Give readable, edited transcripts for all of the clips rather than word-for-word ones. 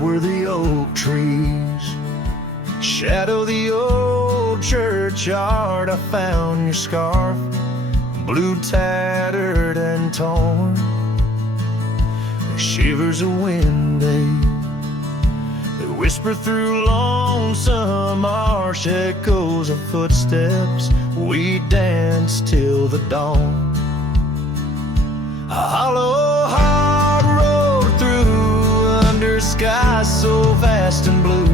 where the oak trees shadow the old churchyard, I found your scarf, blue, tattered and torn. Shivers of wind, they whisper through lonesome marsh, echoes of footsteps. We dance till the dawn. A hollow heart rode through under skies so vast and blue,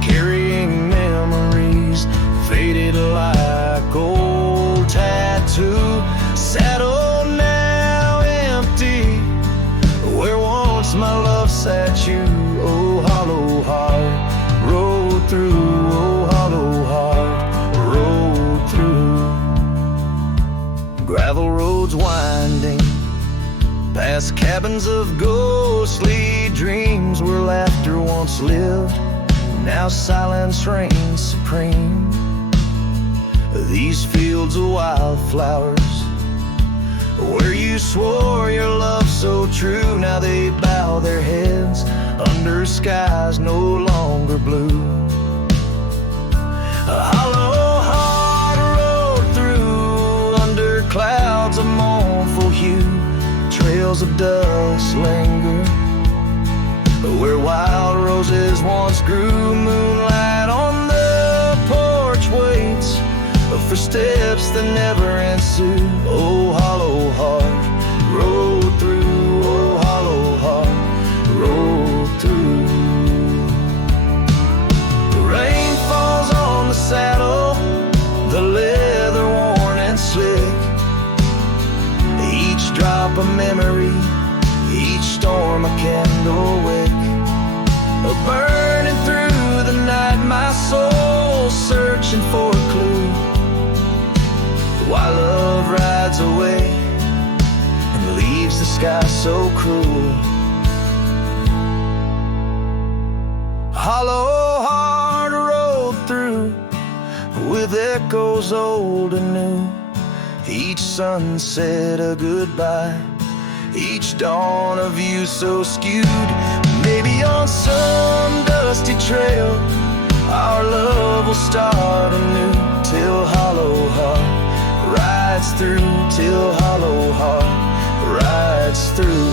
carrying memories faded like old tattoo. Saddle now empty, where once my love sat you. Oh, hollow heart rode through. Oh, hollow heart rode through. Gravel roads winding past cabins of ghostly dreams, where laughter once lived, now silence reigns supreme. These fields of wildflowers, where you swore your love so true, now they bow their heads under skies no longer blue. A hollow heart rode through under clouds of mournful hue. Trails of dust linger where wild roses once grew. Moonlight on the porch waits for steps that never ensue. Oh, hollow heart rode through. Oh, hollow heart rode through. The rain falls on the saddle, the leather worn and slick. Each drop a memory, each storm a candle wick. Burning through the night, my soul searching for a clue, while love rides away and leaves the sky so cruel. Hollow heart rode through with echoes old and new. Each sunset a goodbye, each dawn a view so skewed. Maybe on some dusty trail our love will start anew, till hollow heart rides through, till hollow heart rides through.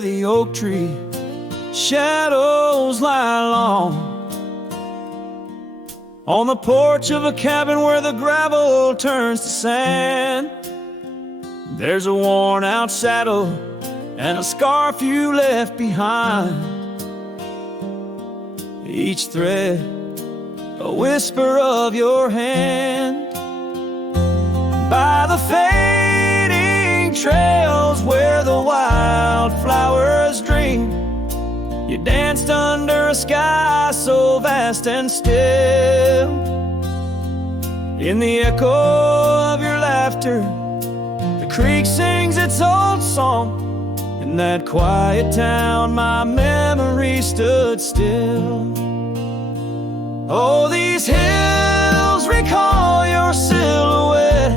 The oak tree shadows lie long on the porch of a cabin where the gravel turns to sand. There's a worn out saddle and a scarf you left behind, each thread a whisper of your hand. By the fading trails where the wildflowers dream, you danced under a sky so vast and still. In the echo of your laughter, the creek sings its old song. In that quiet town, my memory stood still. Oh, these hills recall your silhouette.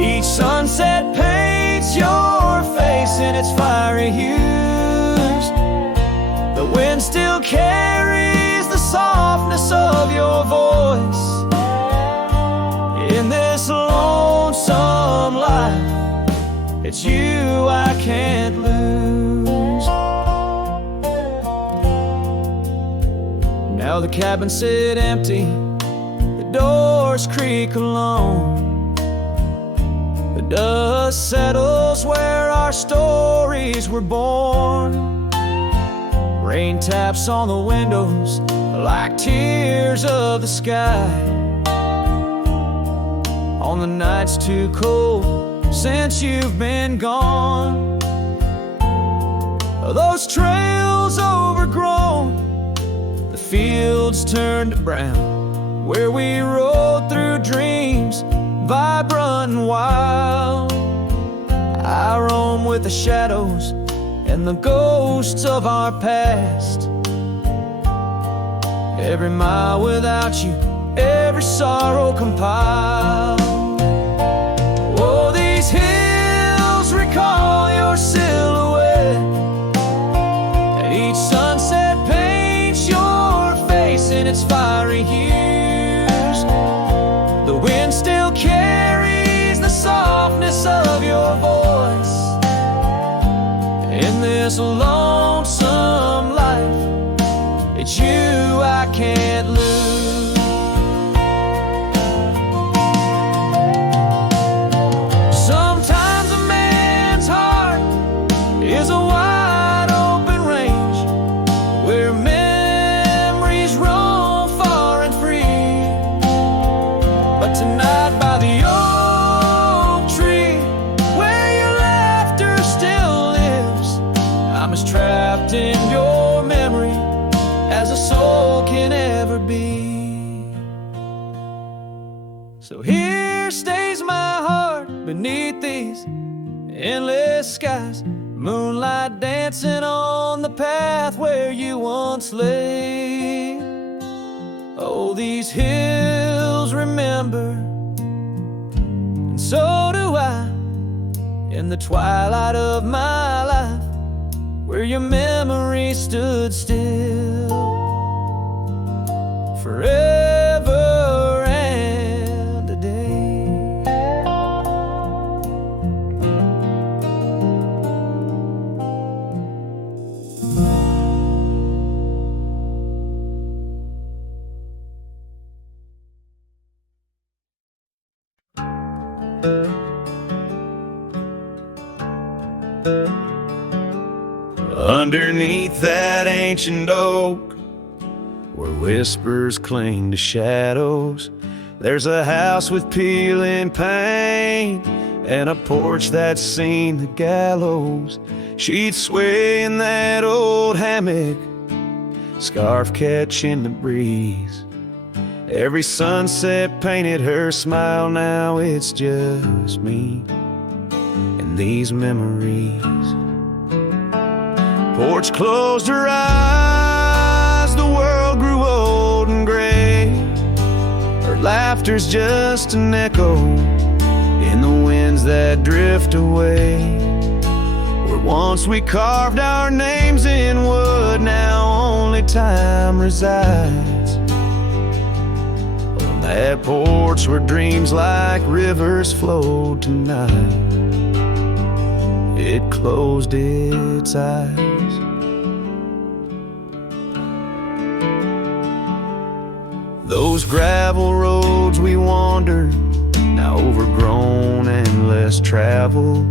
Each sunset paints your face in its fiery hues. The wind still carries the softness of your voice. In this lonesome life, it's you I can't lose. Now the cabin sit empty, the doors creak alone. The Dust settles where our stories were born. Rain taps on the windows like tears of the sky. On the nights too cold since you've been gone. Those trails overgrown, the fields turned to brown, where we rode through dreams, vibrant and wild. I roam with the shadows and the ghosts of our past. Every mile without you, every sorrow compiled. Oh, these hills recall your silhouette, and each sunset paints your face in its fiery hues. The wind still carries the softness of your voice. In this lonesome life, it's you I can't lose. Sometimes a man's heart is a wide open range where memories roam far and free. But tonight by the oak tree, where your laughter still lives, I'm as trapped in your memory as a soul can ever be. So here stays my heart beneath these endless skies, moonlight dancing on the path where you once lay. Oh, these hills remember, and so do I, in the twilight of my life, where your memory stood still forever and a day. Underneath that ancient oak, where whispers cling to shadows, there's a house with peeling paint and a porch that's seen the gallows. She'd sway in that old hammock, scarf catching the breeze. Every sunset painted her smile, now it's just me and these memories. Porch closed her eyes, the world grew old and gray. Her laughter's just an echo in the winds that drift away. Where once we carved our names in wood, now only time resides. On that porch where dreams like rivers flowed tonight, it closed its eyes. Those gravel roads we wandered, now overgrown and less traveled.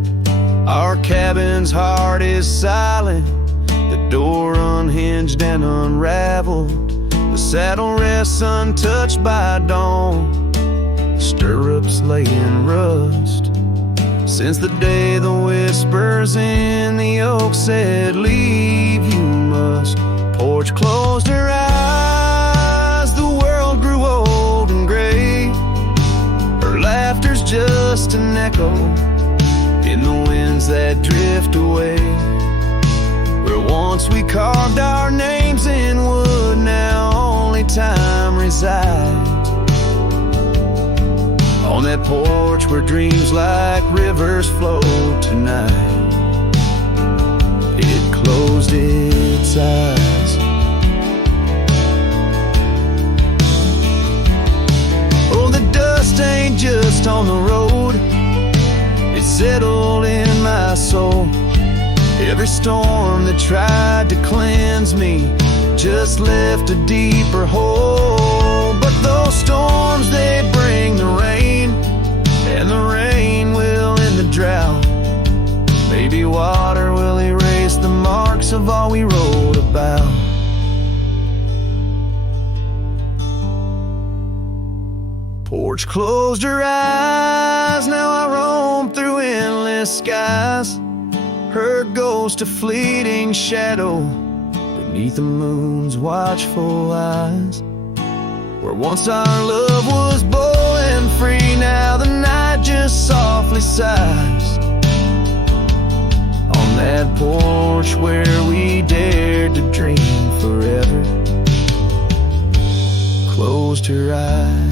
Our cabin's heart is silent, the door unhinged and unraveled. The saddle rests untouched by dawn, the stirrups lay in rust. Since the day the whispers in the oak said, leave you must. Porch closed her eyes, the world grew old and gray. Her laughter's just an echo in the winds that drift away. Where once we carved our names in wood, now only time resides. On that porch where dreams like rivers flow tonight, it closed its eyes. Oh, the dust ain't just on the road, it settled in my soul. Every storm that tried to cleanse me just left a deeper hole. But those storms, they bring the rain, and the rain will in Porch closed her eyes, now I roam through endless skies. Her ghost a fleeting shadow beneath the moon's watchful eyes. Where once our love was bold and free, now the night just softly sighs. On that porch where we dared to dream forever, closed her eyes.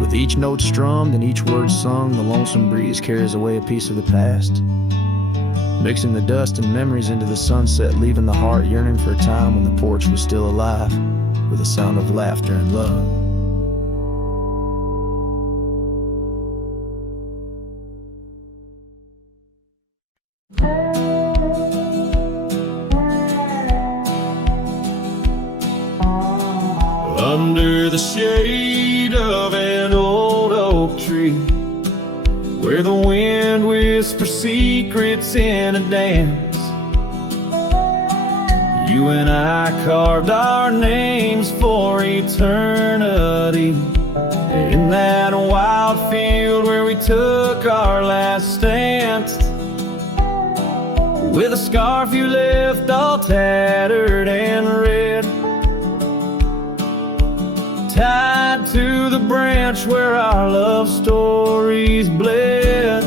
With each note strummed and each word sung, the lonesome breeze carries away a piece of the past, mixing the dust and memories into the sunset, leaving the heart yearning for a time when the porch was still alive, with a sound of laughter and love. Under the shade of an old oak tree, where the wind whispers secrets in a dance, you and I carved our names for eternity. In that wild field where we took our last stance, with a scarf you left all tattered and red, tied to the branch where our love stories bled.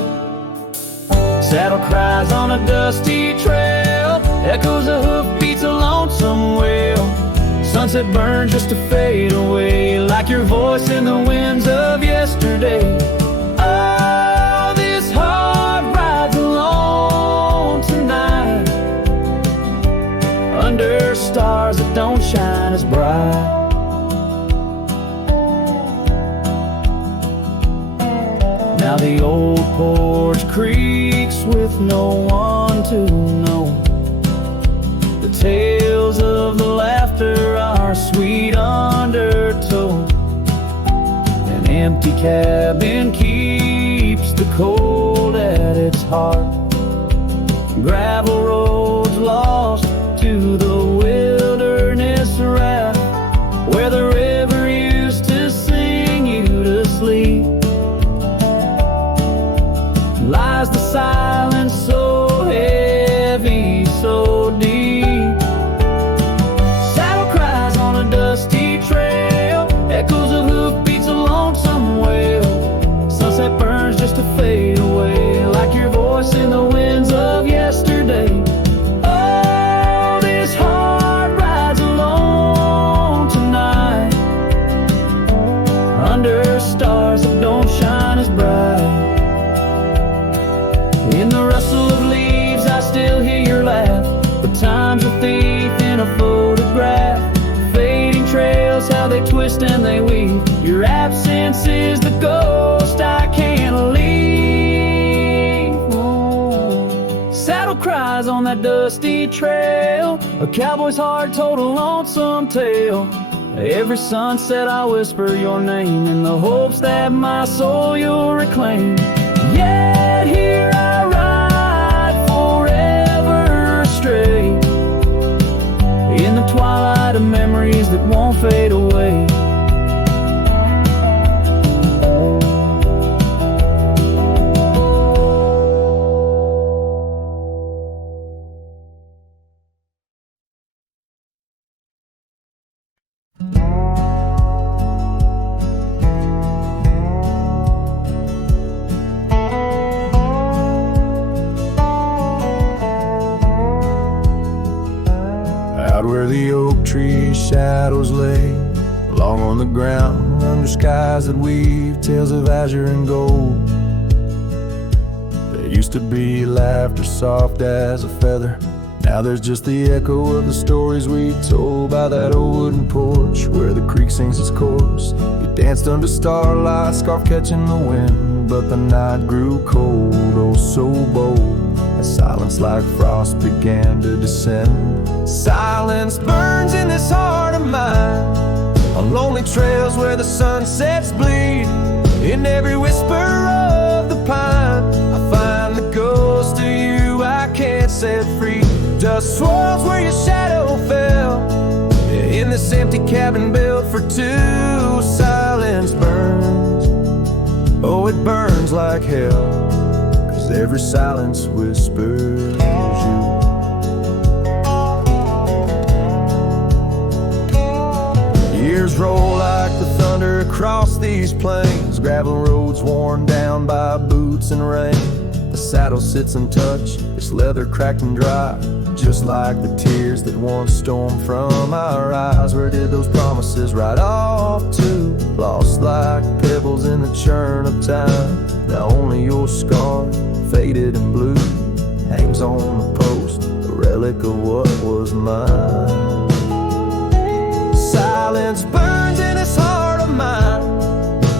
Saddle cries on a dusty trail, echoes of hoofbeats, a lonesome wail. Sunset burns just to fade away, like your voice in the winds of yesterday. Oh, this heart rides alone tonight, under stars that don't shine as bright. Now the old porch creaks with no one to know. The tales of the laughter are sweet undertow. An empty cabin keeps the cold at its heart. Gravel roads lost to the wilderness raft, where the river used to sing you to sleep. Lies the silence so heavy, so deep. Saddle cries on a dusty trail, echoes of hoofbeats, a lonesome wail. Sunset burns just to fade away, like your voice in the winds of yesterday. Oh, this heart rides alone tonight, under stars that don't shine as bright. In the rustle of leaves I still hear your laugh, but time's a thief in a photograph. Fading trails, how they twist and they weave. Your absence is the ghost I can't leave. Oh. Saddle cries on that dusty trail, a cowboy's heart told a lonesome tale. Every sunset I whisper your name, in the hopes that my soul you'll reclaim. Yet here I ride forever astray, in the twilight of memories that won't fade away. Where the oak tree shadows lay, long on the ground, under skies that weave tales of azure and gold. There used to be laughter soft as a feather, now there's just the echo of the stories we told by that old wooden porch where the creek sings its chorus. You danced under starlight, scarf catching the wind, but the night grew cold, oh so bold. Silence like frost began to descend. Silence burns in this heart of mine, on lonely trails where the sunsets bleed. In every whisper of the pine, I find the ghost of you I can't set free. Dust swirls where your shadow fell, in this empty cabin built for two. burns like hell, 'cause every silence whispers you. Years roll like the thunder across these plains, gravel roads worn down by boots and rain. The saddle sits untouched, its leather cracked and dry, just like the tears that once stormed from our eyes. Where did those promises ride off to? Lost like pebbles in the churn of time. Now only your scar, faded and blue, hangs on the post, a relic of what was mine. Silence burns in this heart of mine,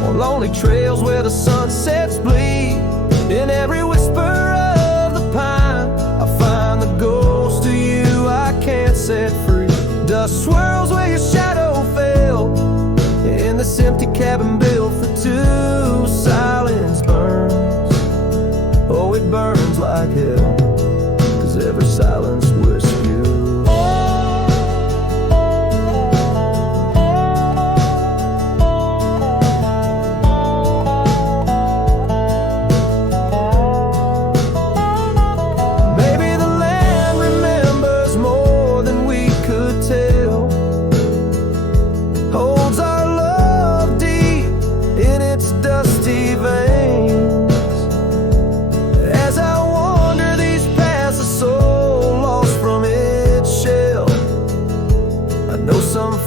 on lonely trails where the sunsets bleed. In every whisper of the pine, I find the ghost of you I can't set free. Dust swirls where your shadow fell, in this empty cabin built for two. Silence burns, oh it burns like hell, 'cause every silence whispers you.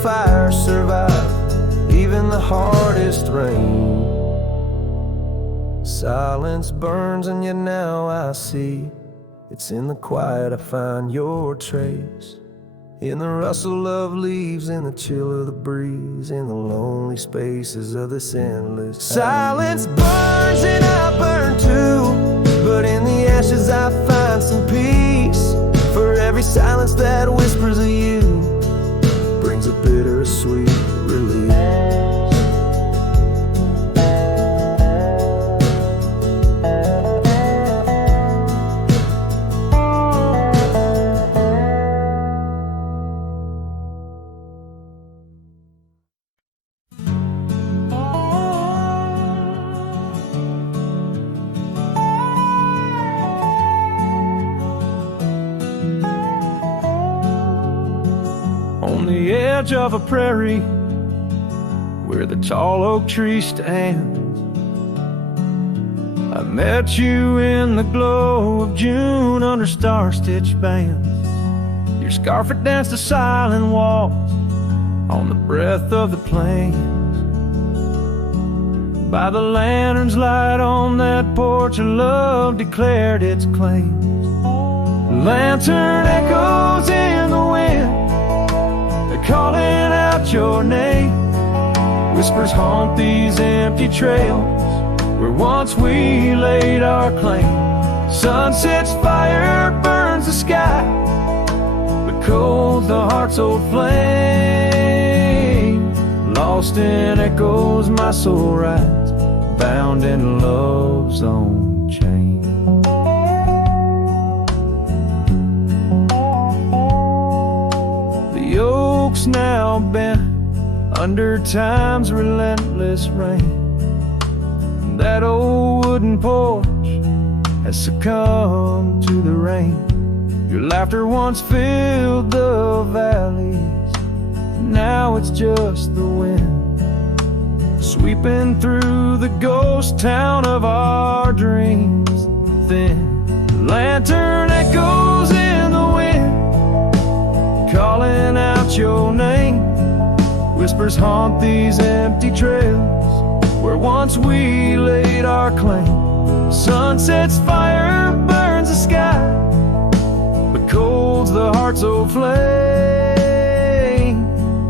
Fire survive even the hardest rain. Silence burns and yet now I see, it's in the quiet I find your trace. In the rustle of leaves, in the chill of the breeze, in the lonely spaces of this endless silence burns and I burn too, but in the ashes I find some peace. For every silence that whispers of you brings a bittersweet release. On the edge of a prairie, where the tall oak tree stands, I met you in the glow of June under star-stitched bands. Your scarf had danced a silent waltz on the breath of the plains. By the lantern's light on that porch, love declared its claims. The lantern echoes in the wind, calling out your name. Whispers haunt these empty trails where once we laid our claim. Sunset's fire burns the sky, but cold's the heart's old flame. Lost in echoes my soul rides, bound in love's own chain. The oak's now bent under time's relentless rain. That old wooden porch has succumbed to the rain. Your laughter once filled the valleys, now it's just the wind sweeping through the ghost town of our dreams. Thin lantern echoes in the wind, calling out your name. Whispers haunt these empty trails where once we laid our claim. Sunset's fire burns the sky, but cold's the heart's old flame.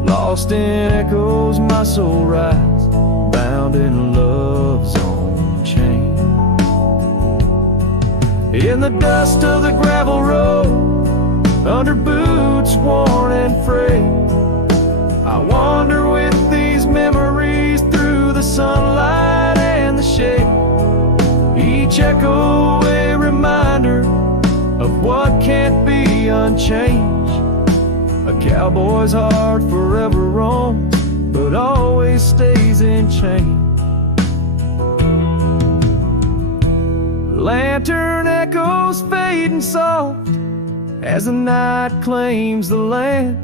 Lost in echoes my soul rides, bound in love's own chain. In the dust of the gravel road, under boots worn and frayed, I wander with these memories through the sunlight and the shade. Each echo a reminder of what can't be unchanged. A cowboy's heart forever roams, but always stays in chains. lantern echoes fading soft as the night claims the land.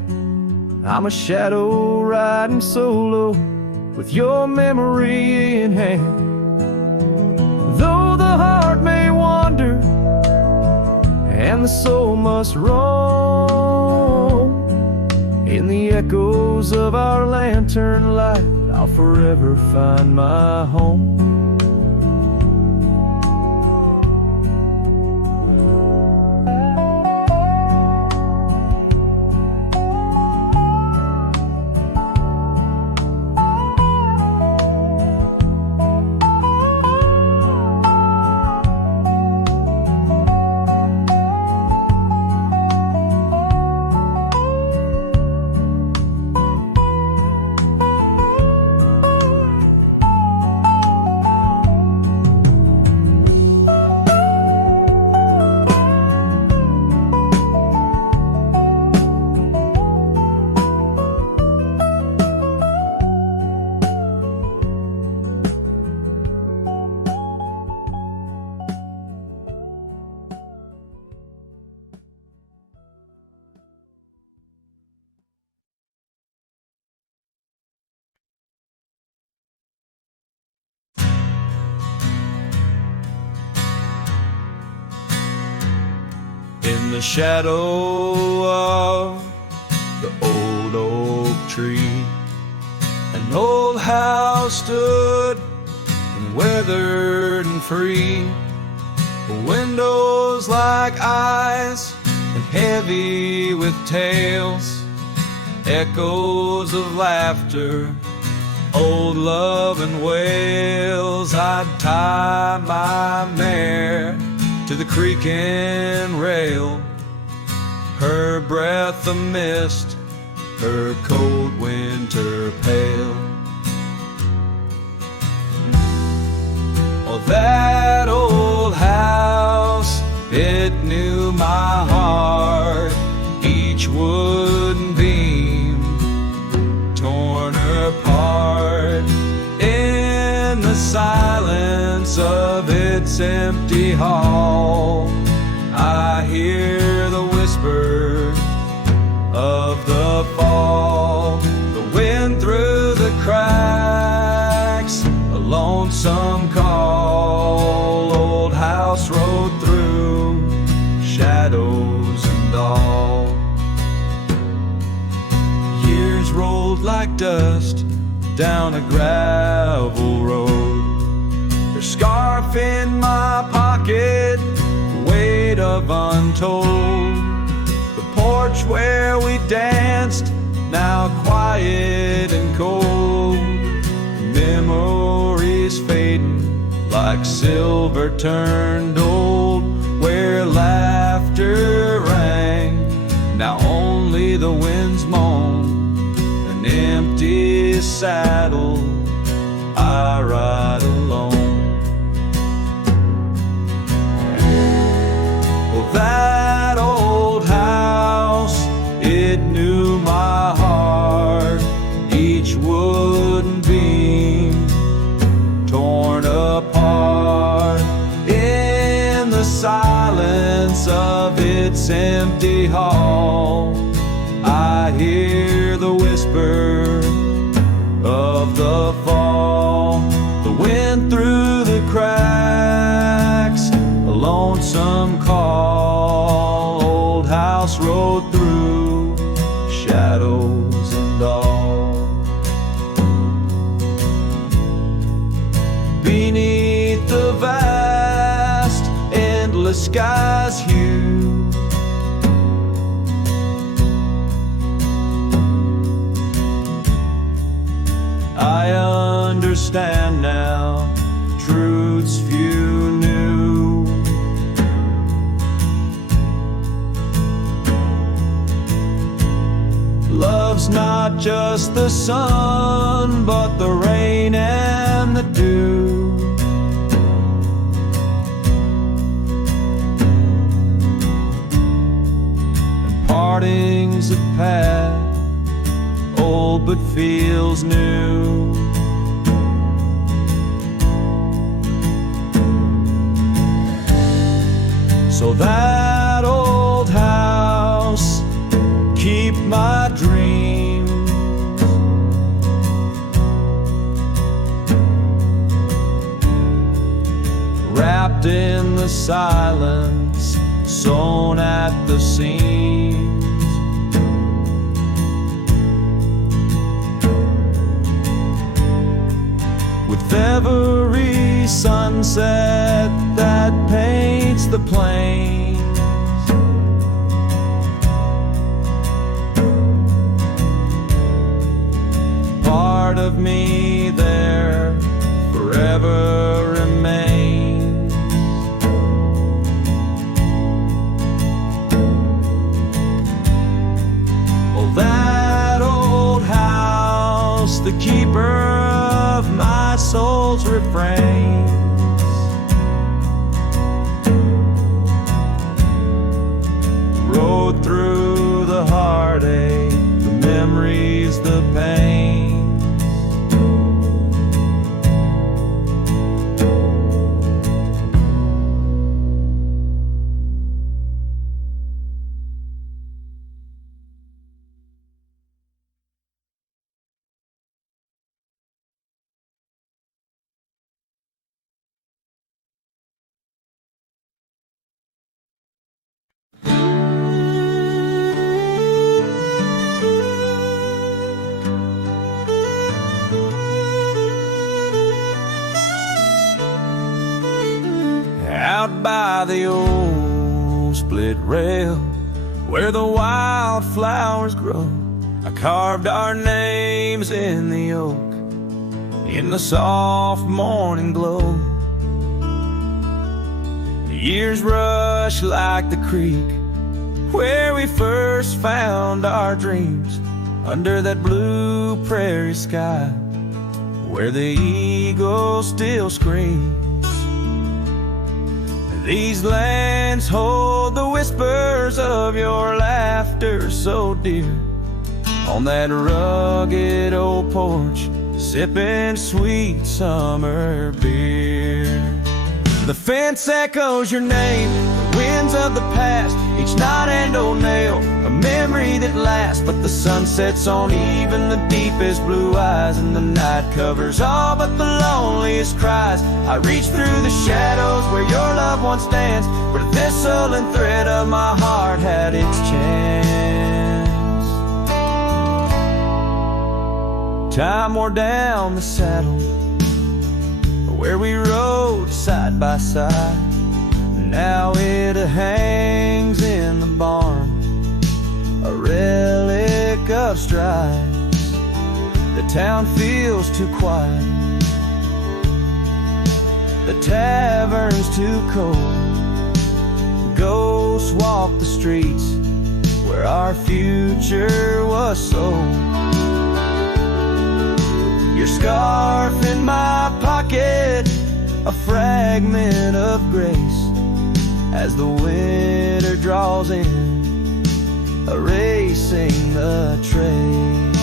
I'm a shadow riding solo with your memory in hand. Though the heart may wander and the soul must roam, in the echoes of our lantern light I'll forever find my home. In the shadow of the old oak tree, an old house stood and weathered and free. Windows like eyes and heavy with tales, echoes of laughter, old love and wails. I'd tie my mare to the creaking rail, her breath a mist, her cold winter pale. Oh, that old house, it knew my heart, each wooden beam torn apart. In the silence of its empty hall, I hear the whisper of the fall. The wind through the cracks, a lonesome call. Old house rode through shadows and all. Years rolled like dust down a gravel road, her scarf in my pocket, weight of untold. The porch where we danced, now quiet and cold. Memories fading like silver turned old, where laughter rang, now only the winds moan. An empty saddle, I ride alone. Well, that old house, it knew my heart, each wooden beam torn apart. In the silence of its empty hall, I hear the whisper of the fall. The wind through the cracks, a lonesome call. Old house rode through shadows and all. Beneath the vast, endless sky's hue, I understand now truths few knew. Love's not just the sun, but the rain and the dew. And partings of past, old but feels new. that old house keep my dreams? Wrapped in the silence, sewn at the seams. With every sunset that paints the plains, part of me there forever remains. Oh, that old house, the keeper of my soul's refrains. Rode through the heartache, the memories, the pains. Out by the old split rail where the wildflowers grow, I carved our names in the oak in the soft morning glow. The years rush like the creek where we first found our dreams, under that blue prairie sky where the eagle still screams. These lands hold the whispers of your laughter so dear, on that rugged old porch, sipping sweet summer beer. The fence echoes your name, the winds of the past, each knot and old nail, a memory that lasts. But the sun sets on even the deepest blue eyes, and the night covers all but the loneliest cries. I reach through the shadows where your loved one stands, where the thistle and thread of my heart had its chance. Time wore down the saddle where we rode side by side. Now it hangs in the barn, a relic of strides. The town feels too quiet, the tavern's too cold. Ghosts walk the streets where our future was sold. Your scarf in my pocket, a fragment of grace, as the winter draws in, erasing the trace.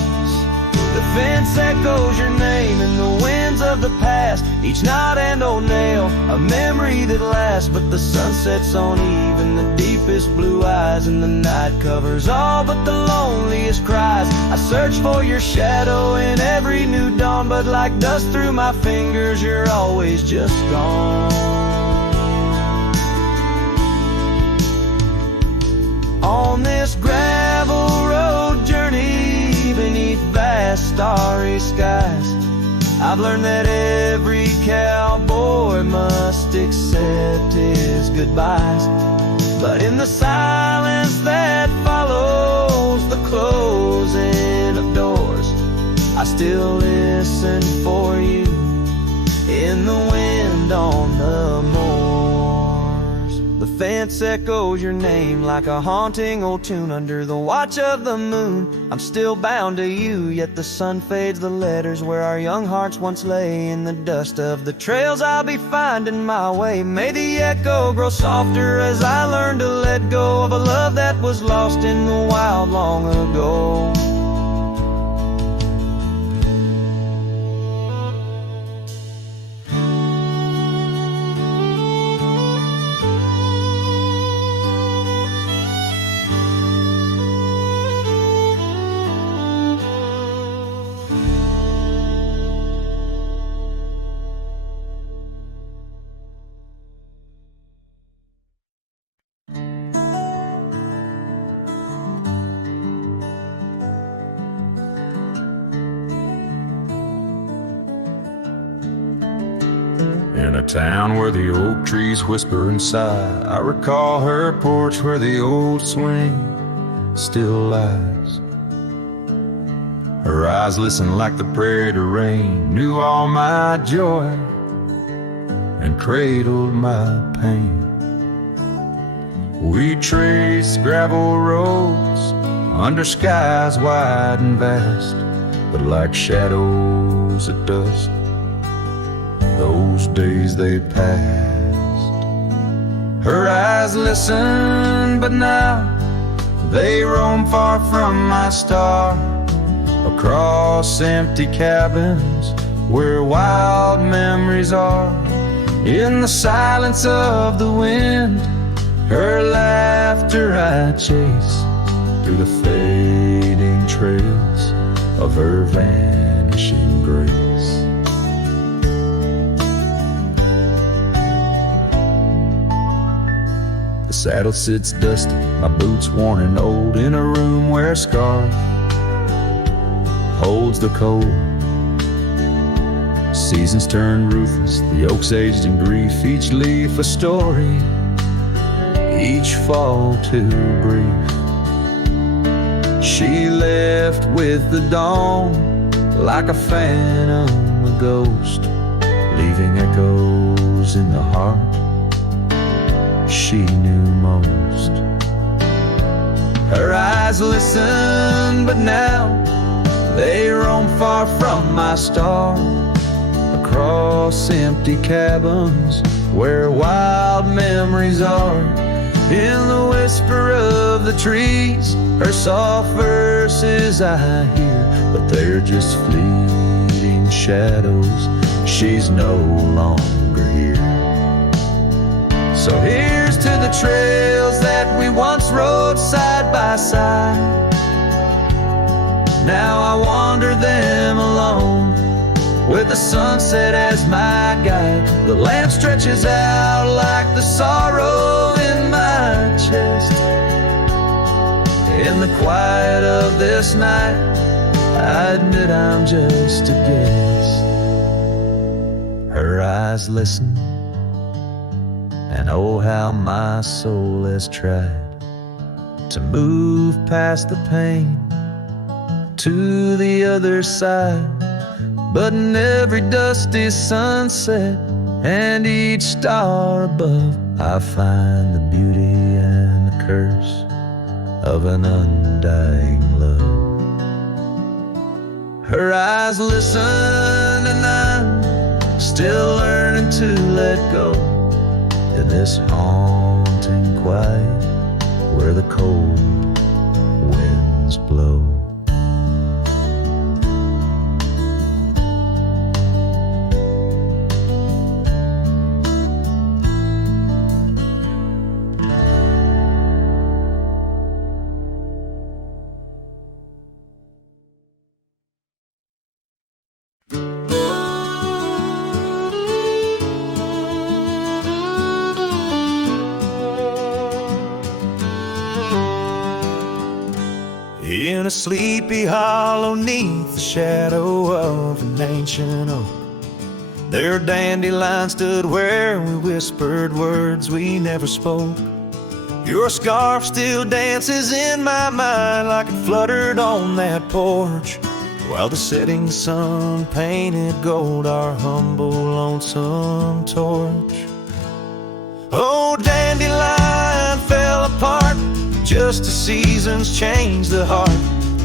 The fence echoes your name in the winds of the past, each knot and old nail, a memory that lasts. But the sun sets on even the deepest blue eyes, and the night covers all but the loneliest cries. I search for your shadow in every new dawn, but like dust through my fingers, you're always just gone. On this gravel road journey beneath vast starry skies, I've learned that every cowboy must accept his goodbyes. But in the silence that follows the closing of doors, I still listen for you in the wind on the moors. The fence echoes your name like a haunting old tune under the watch of the moon. I'm still bound to you, yet the sun fades the letters where our young hearts once lay. In the dust of the trails I'll be finding my way, may the echo grow softer as I learn to let go of a love that was lost in the wild long ago. In a town where the oak trees whisper and sigh, I recall her porch where the old swing still lies. Her eyes listened like the prairie to rain, knew all my joy and cradled my pain. We traced gravel roads under skies wide and vast, but like shadows at dusk, those days they passed. Her eyes listened, but now they roam far from my star, across empty cabins where wild memories are. In the silence of the wind, her laughter I chase through the fading trails of her vanishing grace. The saddle sits dusty, my boots worn and old, in a room where a scar holds the cold. Seasons turn ruthless, the oaks aged in grief, each leaf a story, each fall too brief. She left with the dawn like a phantom, a ghost, leaving echoes in the heart she knew most. Her eyes listen, but now they roam far from my star, across empty cabins where wild memories are. In the whisper of the trees, her soft verses I hear, but they're just fleeting shadows, she's no longer here. So here's to the trails that we once rode side by side. Now I wander them alone, with the sunset as my guide. The land stretches out like the sorrow in my chest. In the quiet of this night, I admit I'm just a guest. Her eyes listen, and oh how my soul has tried to move past the pain to the other side. But in every dusty sunset and each star above, I find the beauty and the curse of an undying love. Her eyes listen, and I'm still learning to let go in this haunting quiet where the cold winds blow. In a sleepy hollow neath the shadow of an ancient oak, there dandelions stood where we whispered words we never spoke. Your scarf still dances in my mind like it fluttered on that porch, while the setting sun painted gold our humble lonesome torch. Oh, dandelion fell apart just as seasons change the heart,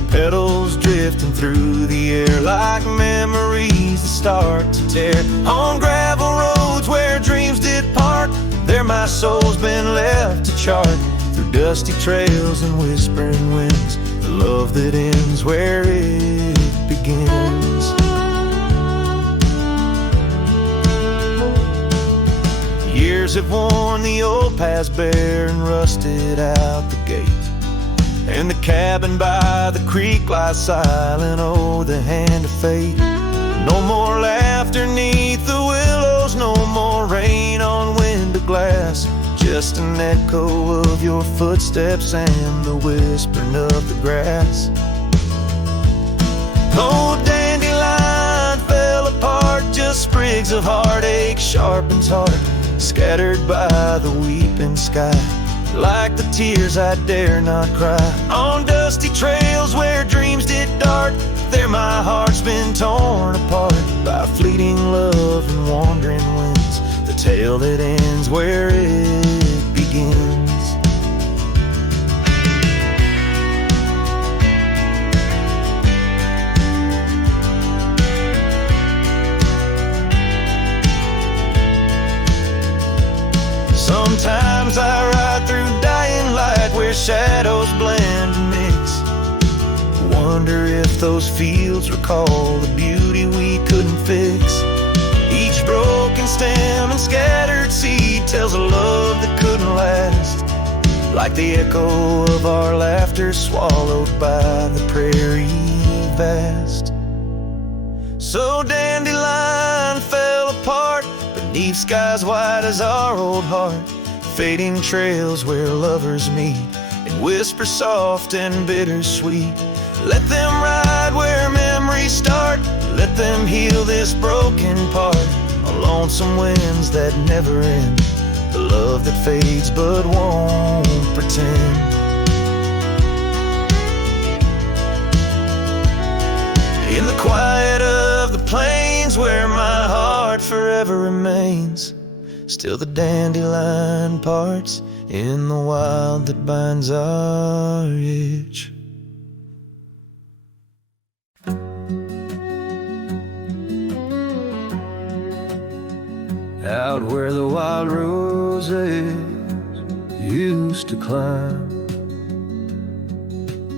petals drifting through the air like memories that start to tear. On gravel roads where dreams did part, there my soul's been left to chart, through dusty trails and whispering winds, the love that ends where it begins. Years have worn the old paths bare and rusted out the gate, and the cabin by the creek lies silent, oh, the hand of fate. No more laughter neath the willows, no more rain on window glass, just an echo of your footsteps and the whispering of the grass. Oh, dandelion fell apart just sprigs of heartache sharpens heart, scattered by the weeping sky. Like the tears I dare not cry. On dusty trails where dreams did dart, there my heart's been torn apart by fleeting love and wandering winds. The tale that ends where it begins. Sometimes I ride through dying light where shadows blend and mix. Wonder if those fields recall the beauty we couldn't fix. Each broken stem and scattered seed tells a love that couldn't last, like the echo of our laughter swallowed by the prairie vast. So dandelion fell apart beneath skies white as our old heart, fading trails where lovers meet and whisper soft and bittersweet. Let them ride where memories start, let them heal this broken part. On lonesome winds that never end, the love that fades but won't pretend. In the quiet of the plains where my heart forever remains, still the dandelion parts in the wild that binds our itch. Out where the wild roses used to climb,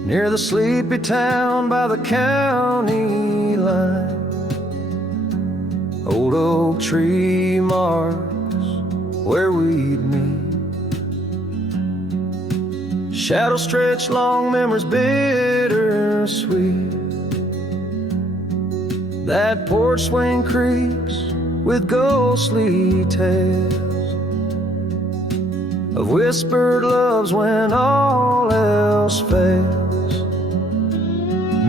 near the sleepy town by the county line, old oak tree marks where we'd meet. Shadows stretch long, memories bittersweet. That porch swing creaks with ghostly tales of whispered loves when all else fails.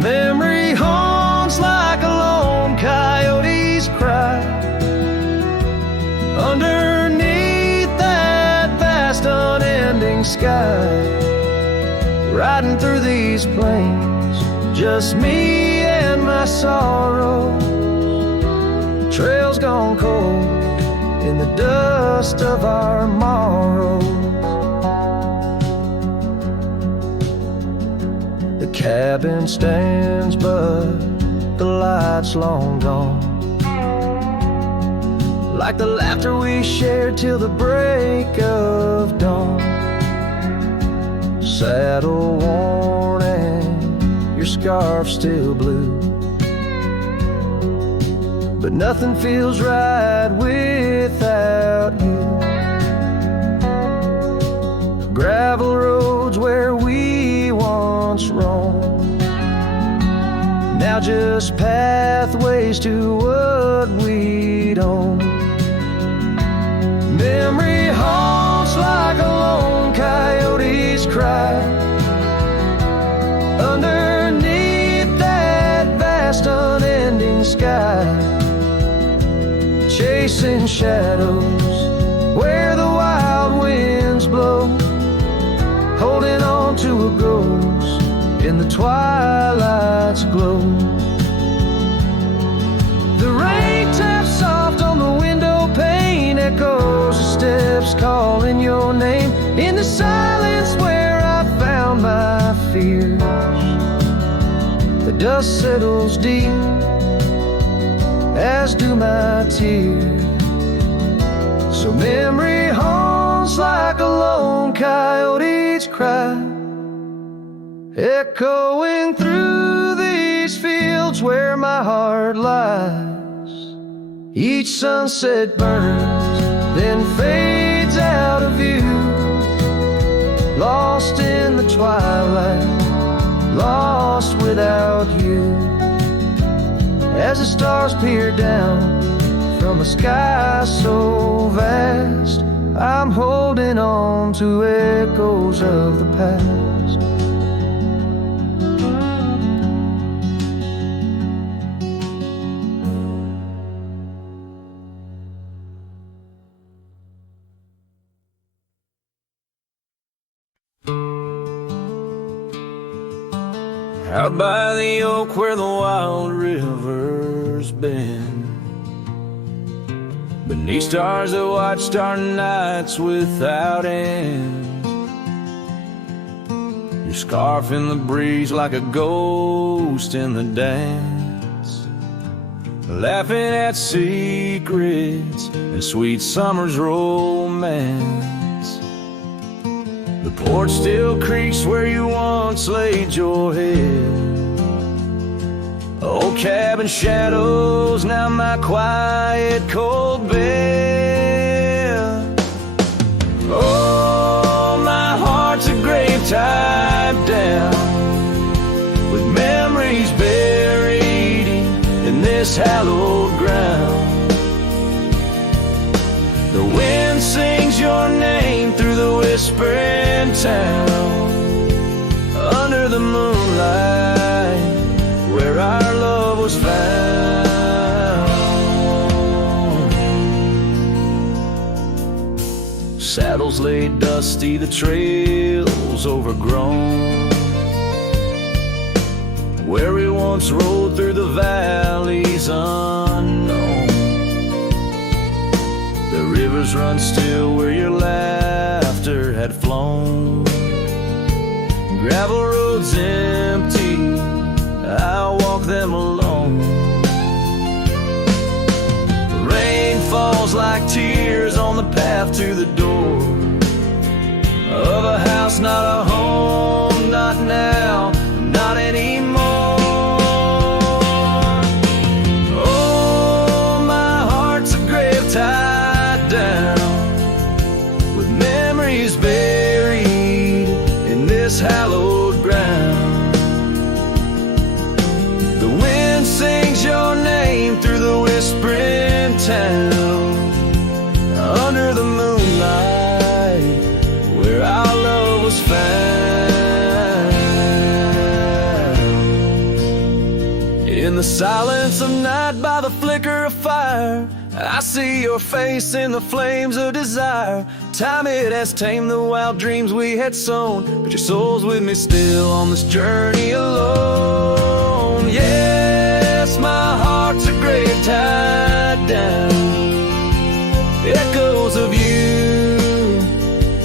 Memory haunts like a lone coyote's cry underneath that vast unending sky. Riding through these plains, just me and my sorrow. Trails gone cold in the dust of our morrows. The cabin stands but the light's long gone, like the laughter we shared till the break of dawn. Saddle worn and your scarf still blue, but nothing feels right without you. Gravel roads where we once roamed, now just pathways to what we'd own. Memory haunts like a lone coyote's cry underneath that vast unending sky. Chasing shadows where the wild winds blow, holding on to a ghost in the twilight's glow. The rain taps soft on the window pane, echoes of steps calling your name. In the silence where I found my fears, the dust settles deep, as do my tears. So memory haunts like a lone coyote's cry, echoing through these fields where my heart lies. Each sunset burns, then fades out of view, lost in the twilight, lost without you. As the stars peer down from a sky so vast, I'm holding on to echoes of the past. out by the oak where the wild river's been, beneath stars that watched our nights without end. Your scarf in the breeze like a ghost in the dance, laughing at secrets and sweet summer's romance. The porch still creaks where you once laid your head. Old cabin shadows, now my quiet cold bed. Oh, my heart's a grave tied down, with memories buried in this hallowed ground. The wind sings your name through the whispering town, under the moonlight where our love was found. Saddles laid dusty, the trails overgrown, where we once rode through the valleys unknown. The rivers run still where your laughter had flown. Gravel roads empty, I'll walk them alone. Rain falls like tears on the path to the door of a house, not a home, not now, not anymore. Oh, my heart's a grave tied down, with memories buried in this hallowed ground. The wind sings your name through the whispering town, under the moonlight where our love was found. In the silence of night by the flicker of fire, I see your face in the flames of desire. Time it has tamed the wild dreams we had sown, but your soul's with me still on this journey alone. Yes, my heart's a grave tied down, echoes of you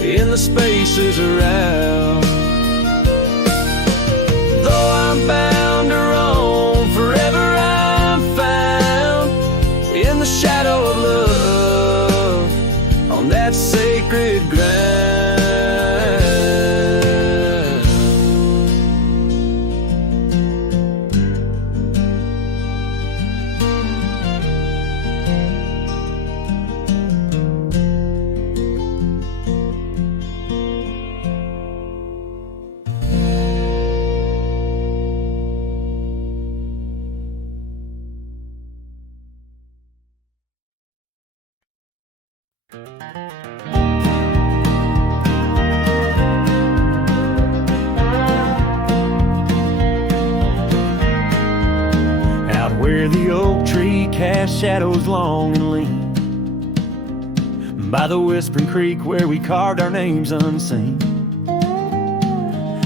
in the spaces around. Though I'm bound to roam, forever I'm found in the shadow of love on that sacred ground. Where the oak tree casts shadows long and lean, by the whispering creek where we carved our names unseen.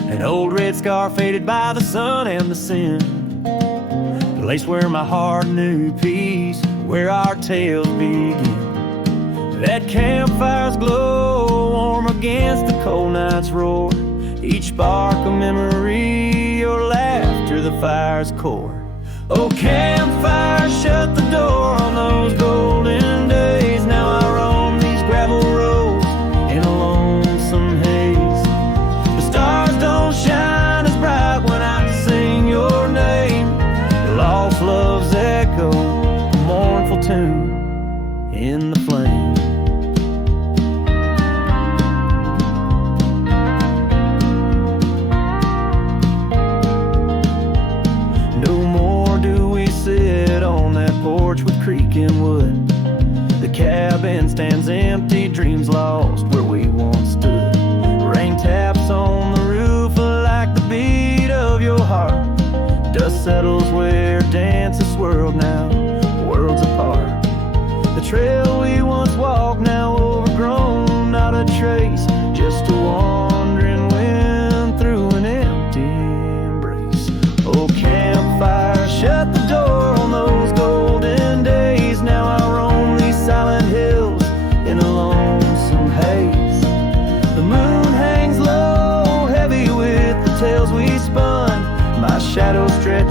An old red scar faded by the sun and the sin, the place where my heart knew peace, where our tales begin. That campfire's glow, warm against the cold night's roar, each spark a memory, your laughter the fire's core. Oh, campfire, shut the door on those golden days. Now I roam these gravel roads in a lonesome haze. The stars don't shine as bright when I sing your name. Lost love's echo, a mournful tune in the flame. Porch with creaking wood, the cabin stands empty, dreams lost where we once stood. Rain taps on the roof like the beat of your heart. Dust settles where dances swirled, now worlds apart. The trail we once walked, now overgrown, not a trace, just a wandering wind through an empty embrace.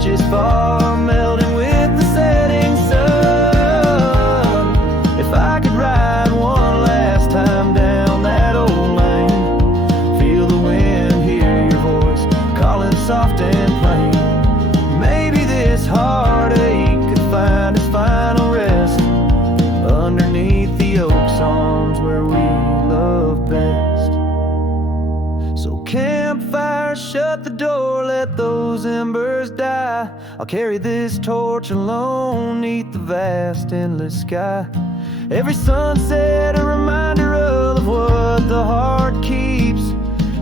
ashes fall, melting with the setting sun. If I could ride one last time down that old lane, feel the wind, hear your voice calling soft and plain, maybe this heartache could find its final rest underneath the oak's arms where we love best. So campfire, shut the door, let those embers die. I'll carry this torch alone neath the vast endless sky. Every sunset a reminder of what the heart keeps,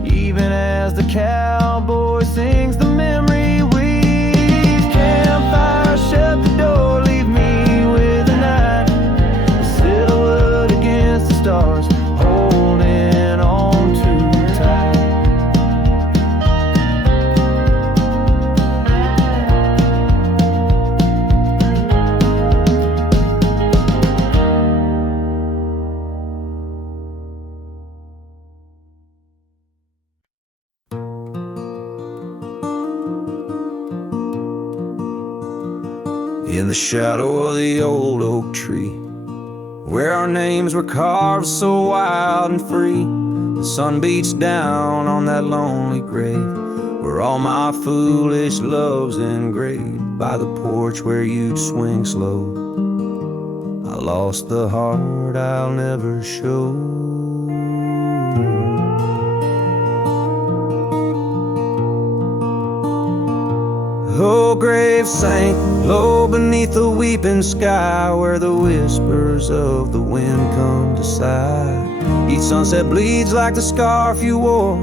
even as the cowboy sings the memory weaves. Campfire, shut the door, leave me with the night, a silhouette against the stars, holding on too tight. In the shadow of the old oak tree, where our names were carved so wild and free, the sun beats down on that lonely grave, where all my foolish love's engraved. By the porch where you'd swing slow, I lost the heart I'll never show. Oh, grave sank low beneath the weeping sky, where the whispers of the wind come to sigh. Each sunset bleeds like the scarf you wore,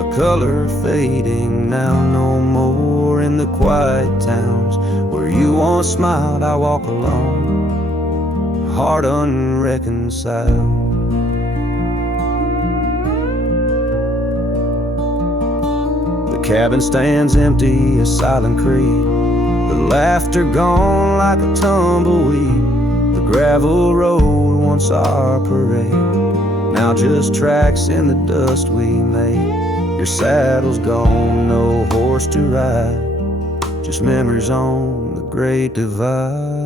a color fading now no more. In the quiet towns where you once smiled, I walk alone, heart unreconciled. The cabin stands empty, a silent creed, the laughter gone like a tumbleweed. The gravel road, once our parade, now just tracks in the dust we made. Your saddle's gone, no horse to ride, just memories on the great divide.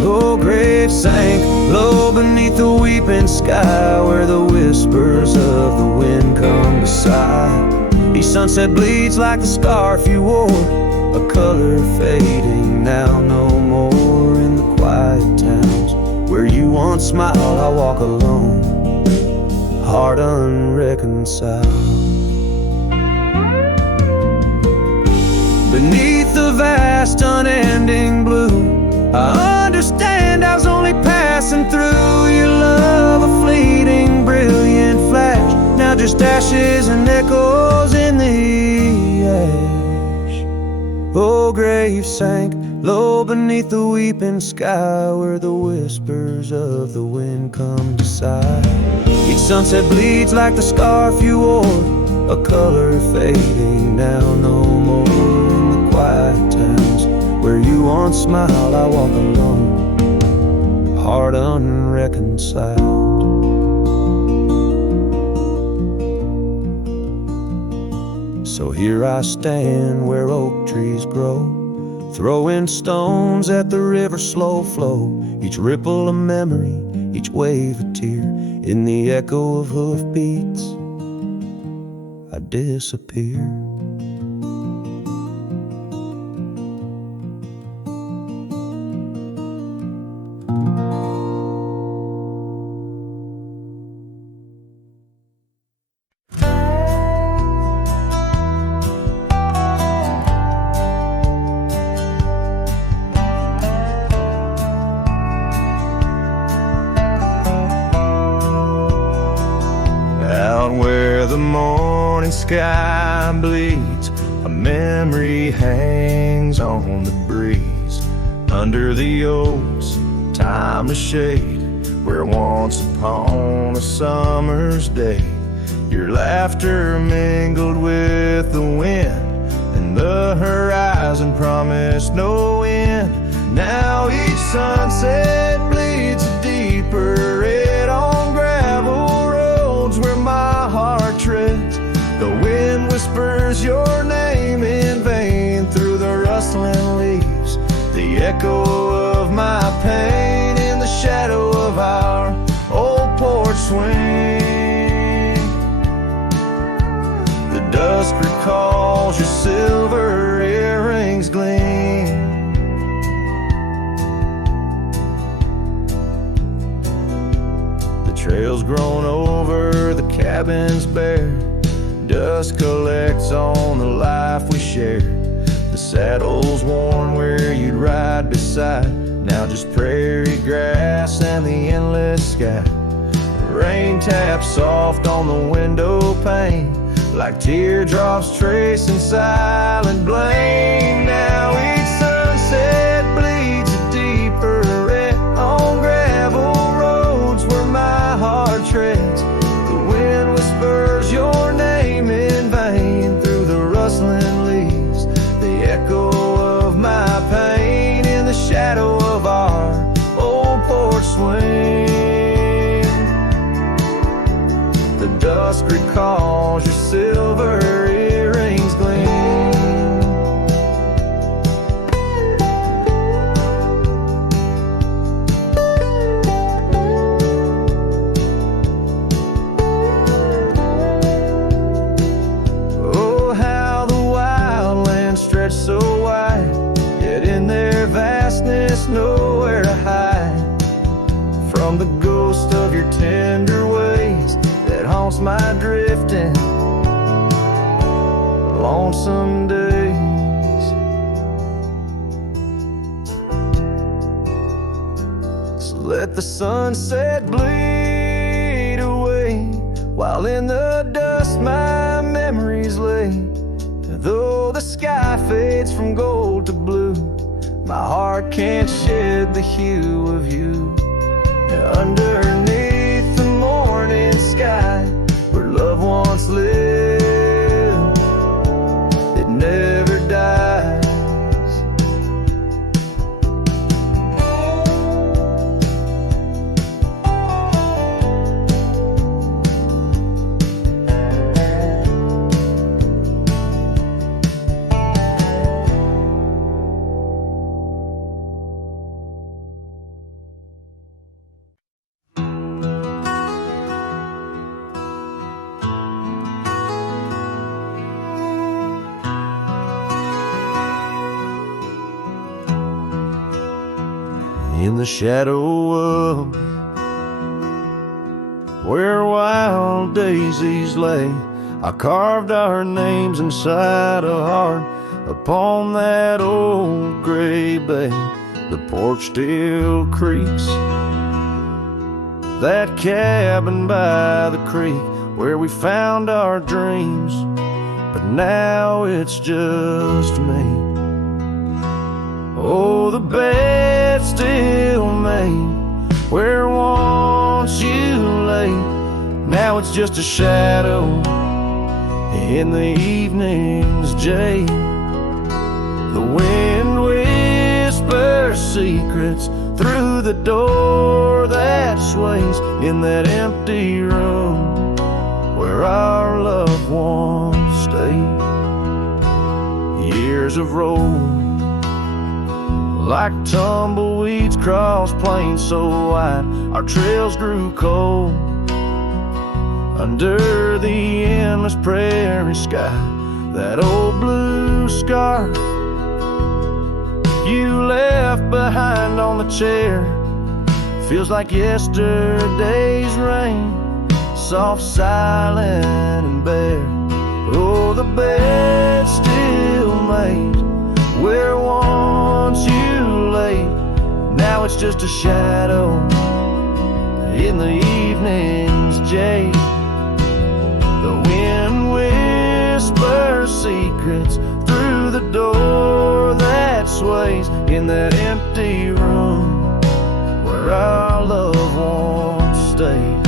Oh, grave sank low beneath the weeping sky, where the whispers of the wind come to sigh. Each sunset bleeds like the scarf you wore, a color fading now no more. In the quiet towns where you once smiled, I walk alone, heart unreconciled. Beneath the vast unending blue, I understand I was only passing through. Your love a fleeting brilliant flash, now just ashes and echoes in the ash. Oh, grave sank low beneath the weeping sky, where the whispers of the wind come to sigh. Each sunset bleeds like the scarf you wore, a color fading now no more. In the quiet towns where you once smiled, I walk alone, heart unreconciled. So here I stand where oak trees grow, throwing stones at the river's slow flow. Each ripple a memory, each wave a tear. In the echo of hoofbeats, I disappear. Sky bleeds, a memory hangs on the breeze. Under the oaks, time to shade, where once upon a summer's day, your laughter mingled with the wind, and the horizon promised no end. Now each sunset bleeds a deeper red on gravel roads, where my echo of my pain in the shadow of our old porch swing. The dusk recalls your silver earrings gleam. The trail's grown over, the cabin's bare. Dust collects on the life we share. The saddle's worn where you'd ride beside. Now just prairie grass and the endless sky. Rain taps soft on the window pane, like teardrops tracing silent blame. Now each sunset bleeds a deeper red on gravel roads where my heart treads. The wind whispers your name in vain through the rustling leaves. The echo of my pain in the shadow of our old porch swing. The dusk recalls your silver earrings gleam. Oh, how the wildlands stretch so wide, yet in their vastness nowhere to hide from the ghost of your tender ways that haunts my drifting lonesome days. So let the sunset bleed away, while in the dust my memories lay. Though the sky fades from gold to blue, my heart can't shed the hue of you. Underneath the morning sky, where love once lived, it never dies. In the shadow of where wild daisies lay, I carved our names inside a heart upon that old gray bay. The porch still creaks, that cabin by the creek where we found our dreams, but now it's just me. Oh, the bed's still made where once you lay. Now it's just a shadow in the evening's jade. The wind whispers secrets through the door that sways in that empty room where our loved ones stayed. Years have rolled like tumbleweeds cross plains so wide, our trails grew cold under the endless prairie sky. That old blue scarf you left behind on the chair feels like yesterday's rain, soft, silent, and bare. Oh, the bed's still made where once you lay. Now it's just a shadow in the evening's jade. The wind whispers secrets through the door that sways in that empty room where our loved ones stayed.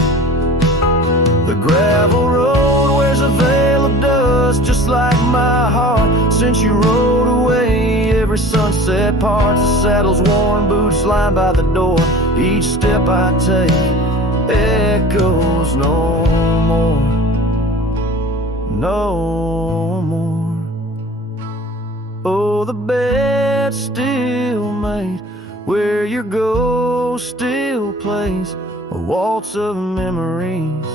The gravel road wears a veil of dust just like my heart since you rode away. Every sunset parts, the saddle's worn, boots lined by the door. Each step I take echoes no more, no more. Oh, the bed's still made late, where your ghost still plays a waltz of memories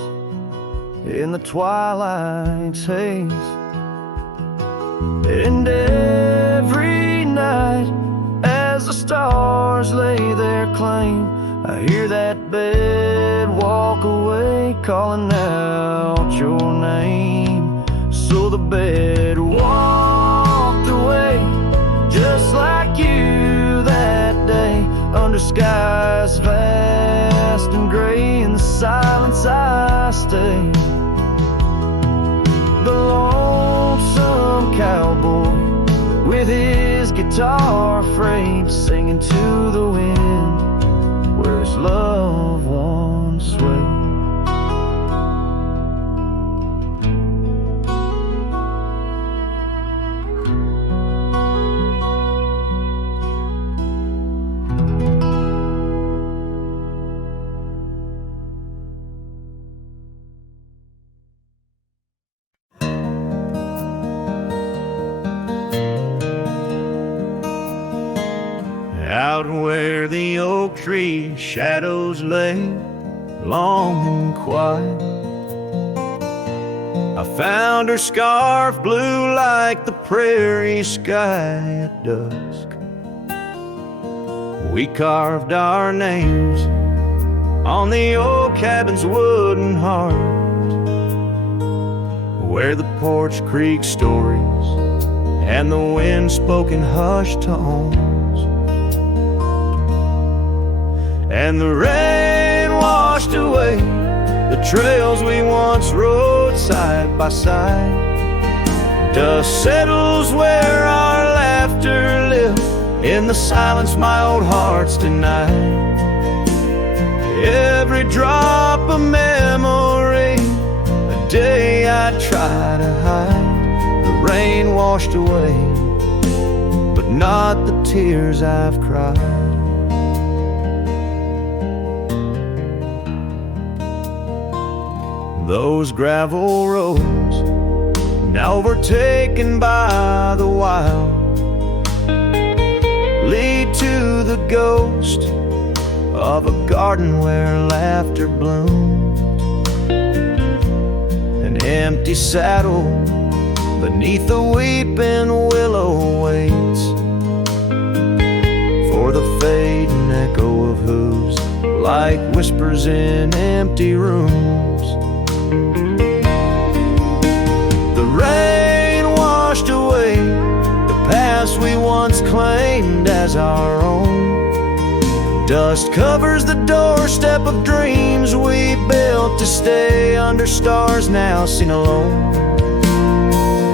in the twilight's haze. And every night, as the stars lay their claim, I hear that bed walk away, calling out your name. So the bed walked away, just like you that day, under skies vast and gray. In the silence I stay, the lonesome cowboy with his guitar frayed, singing to the wind where his love once swayed. Out where the oak tree shadows lay, long and quiet, I found her scarf blue like the prairie sky at dusk. We carved our names on the old cabin's wooden heart, where the porch creak stories and the wind spoke in hushed tones. And the rain washed away the trails we once rode side by side. Dust settles where our laughter lived, in the silence my old heart's denied. Every drop of memory, a day I try to hide. The rain washed away, but not the tears I've cried. Those gravel roads, now overtaken by the wild, lead to the ghost of a garden where laughter bloomed. An empty saddle beneath the weeping willow waits for the fading echo of hooves, like whispers in empty rooms. The rain washed away the past we once claimed as our own. Dust covers the doorstep of dreams we built to stay under stars now seen alone.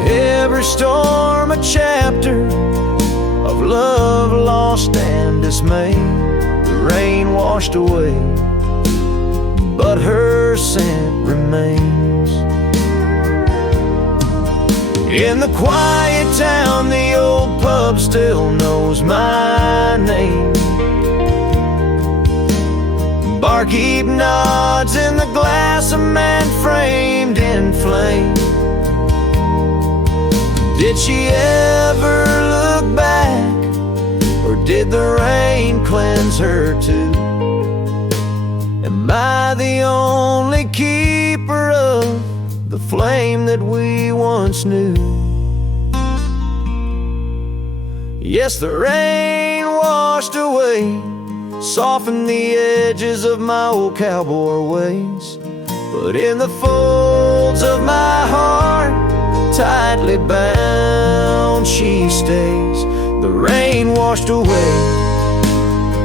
Every storm a chapter of love lost and dismay. The rain washed away, but her scent remains. In the quiet town, the old pub still knows my name. Barkeep nods in the glass, a man framed in flame. Did she ever look back, or did the rain cleanse her too? Am I the only keeper of the flame that we once knew? Yes, the rain washed away, softened the edges of my old cowboy ways, but in the folds of my heart, tightly bound she stays. The rain washed away,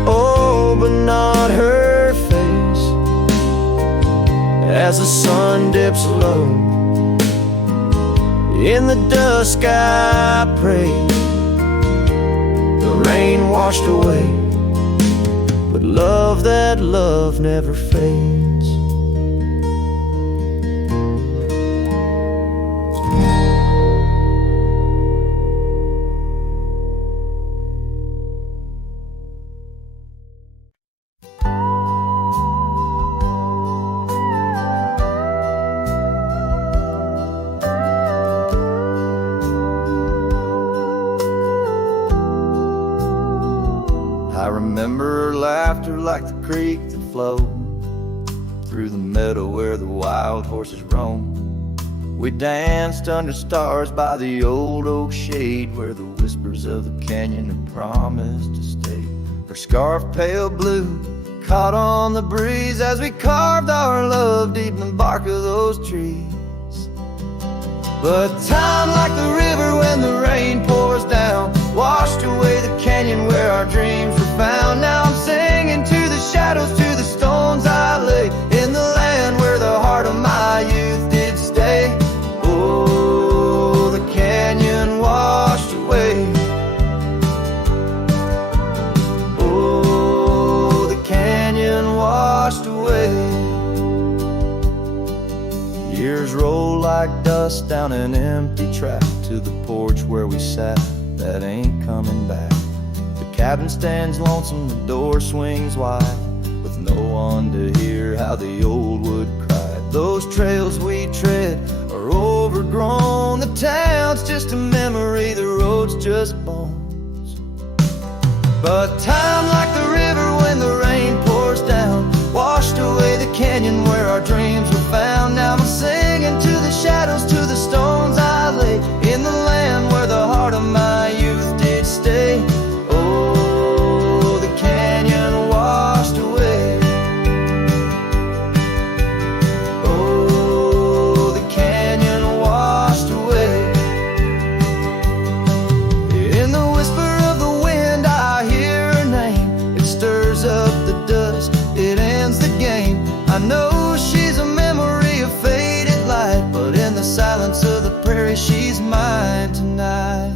oh, but not her face. As the sun dips low in the dusk I pray. The rain washed away, but love, that love never fades. I remember her laughter like the creek that flowed through the meadow where the wild horses roam. We danced under stars by the old oak shade where the whispers of the canyon had promised to stay. Her scarf pale blue caught on the breeze as we carved our love deep in the bark of those trees. But time, like the river when the rain pours down, washed away the canyon where our dreams were found. Now I'm singing to the shadows, to the stones I lay, in the land where the heart of my youth did stay. Oh, the canyon washed away. Oh, the canyon washed away. Years roll like dust down an empty track to the porch where we sat, that ain't coming back. The cabin stands lonesome, the door swings wide, with no one to hear how the old wood cried. Those trails we tread are overgrown, the town's just a memory, the road's just bones. But time, like the river when the rain pours down, washed away the canyon where our dreams were found. Now I'm singing to the shadows, to the stones I lay, in the land where the heart of my youth did stay. Oh, the canyon washed away. Oh, the canyon washed away. In the whisper of the wind I hear her name. It stirs up the dust, it ends the game. I know she's a memory of faded light, but in the silence of the prairie she's mine tonight.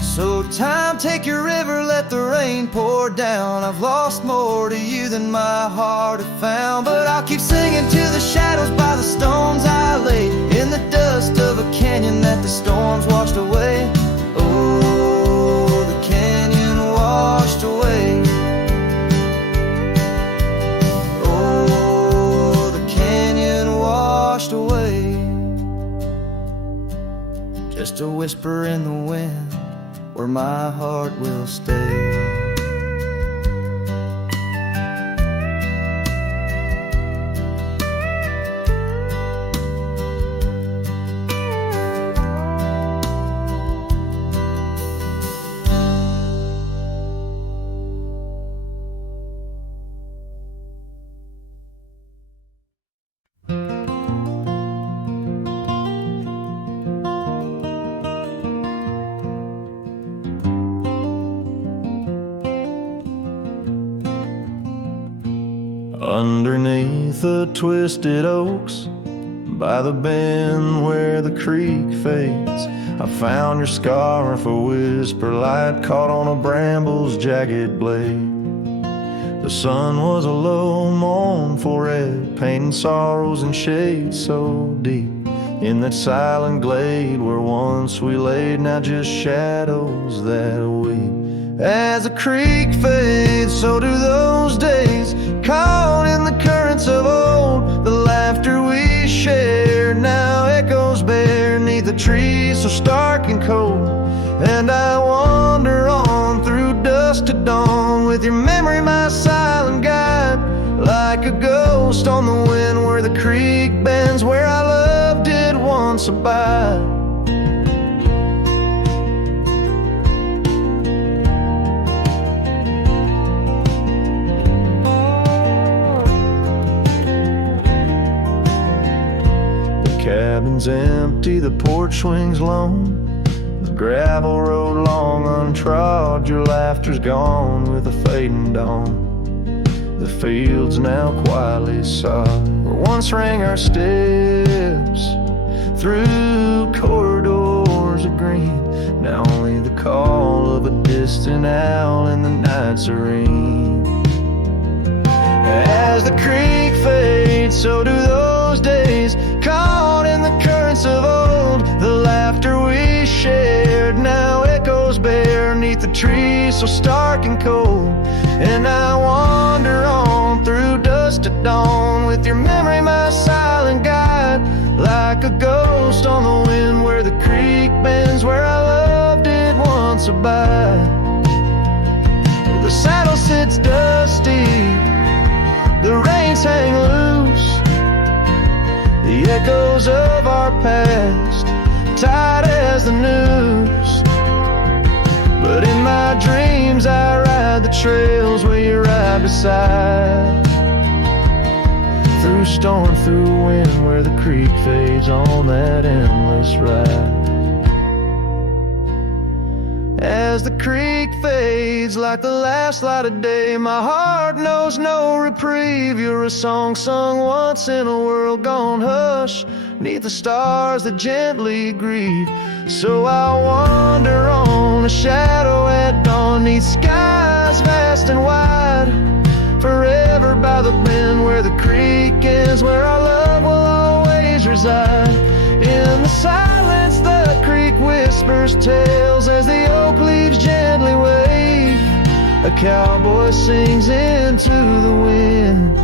So time, take your river, let the rain pour down. I've lost more to you than my heart had found, but I'll keep singing to the shadows by the stones I lay, in the dust of a canyon that the storms washed away. Oh, the canyon washed away. Oh, the canyon washed away. Just a whisper in the wind where my heart will stay. Underneath the twisted oaks, by the bend where the creek fades, I found your scarf, a whisper light caught on a bramble's jagged blade. The sun was a low, mournful red, painting sorrows in shades so deep. In that silent glade where once we laid, now just shadows that weep. As the creek fades, so do those days, caught in the currents of old. The laughter we shared now echoes bare neath the trees so stark and cold. And I wander on through dusk to dawn, with your memory my silent guide, like a ghost on the wind where the creek bends, where our love did once abide. Cabin's empty, the porch swings lone, the gravel road long untrod. Your laughter's gone with the fading dawn. The fields now quietly sod, where once rang our steps through corridors of green. Now only the call of a distant owl in the night serene. As the creek fades, so do those days, caught in the currents of old. The laughter we shared now echoes bare neath the trees so stark and cold. And I wander on through dusk to dawn, with your memory my silent guide, like a ghost on the wind where the creek bends, where our love months are by. The saddle sits dusty, the reins hang loose, the echoes of our past tight as the noose. But in my dreams I ride the trails where you ride beside. Through storm, through wind, where the creek fades on that endless ride. As the creek fades like the last light of day, my heart knows no reprieve. You're a song sung once in a world gone hush, 'neath the stars that gently grieve. So I wander on, a shadow at dawn, 'neath skies vast and wide. Forever by the bend where the creek ends, where our love will always reside. In the silence the creek whispers tales as the oak leaves gently wave. A cowboy sings into the wind,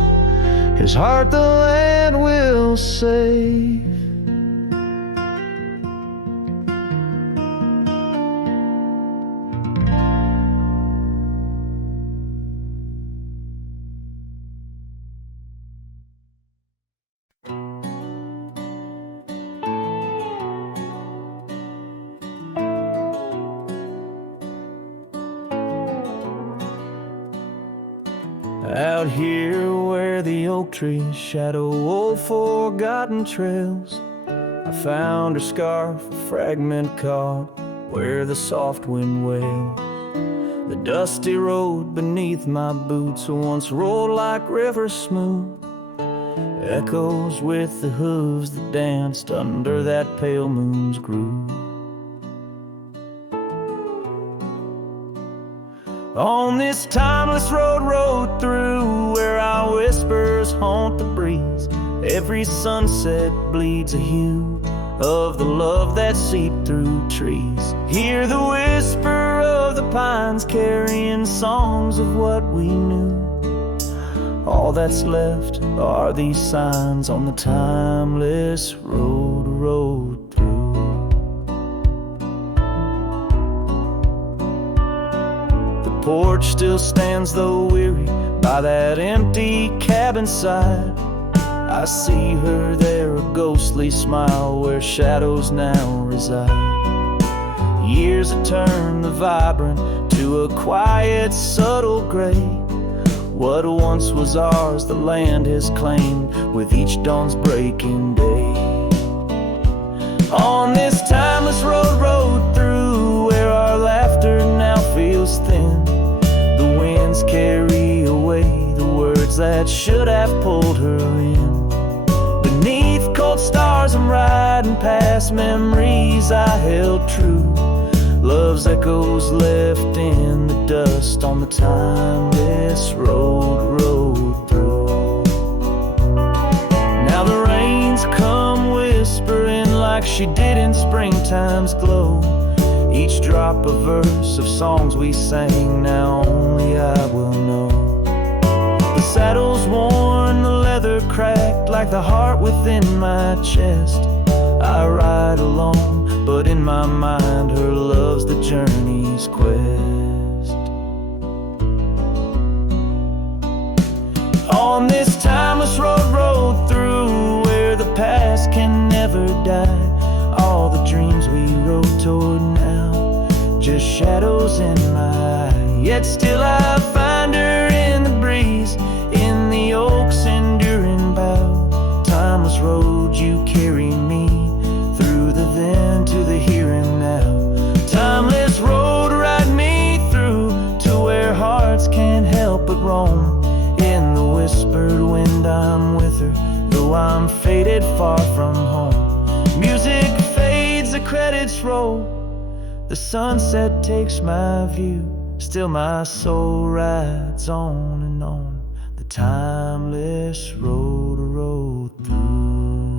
his heart the land will save. Out here where the oak trees shadow old forgotten trails, I found her scarf, a fragment caught where the soft wind wails. The dusty road beneath my boots once rolled like rivers smooth, echoes with the hooves that danced under that pale moon's groove. On this timeless road rode through, where our whispers haunt the breeze. Every sunset bleeds a hue of the love that seeped through trees. Hear the whisper of the pines carrying songs of what we knew. All that's left are these signs on the timeless road rode through. Porch still stands though weary by that empty cabin side. I see her there, a ghostly smile where shadows now reside. Years have turned the vibrant to a quiet, subtle gray. What once was ours, the land has claimed with each dawn's breaking day. On this timeless road rode through, where our laughter now feels thin. The winds carry away the words that should have pulled her in. Beneath cold stars I'm riding past memories I held true. Love's echoes left in the dust on the timeless road rode through. Now the rains come whispering like she did in springtime's glow. Each drop a verse of songs we sang, now only I will know. The saddle's worn, the leather cracked like the heart within my chest. I ride alone, but in my mind her love's the journey's quest. On this timeless road rode through, where the past can never die. All the dreams we rode toward now, just shadows in my eye. Yet still I find her in the breeze, in the oak's enduring bough. Timeless road, you carry me through the then to the here and now. Timeless road, ride me through to where hearts can't help but roam. In the whispered wind I'm with her, though I'm faded far from home. Music fades, the credits roll, the sunset takes my view. Still my soul rides on and on, the timeless road rode through.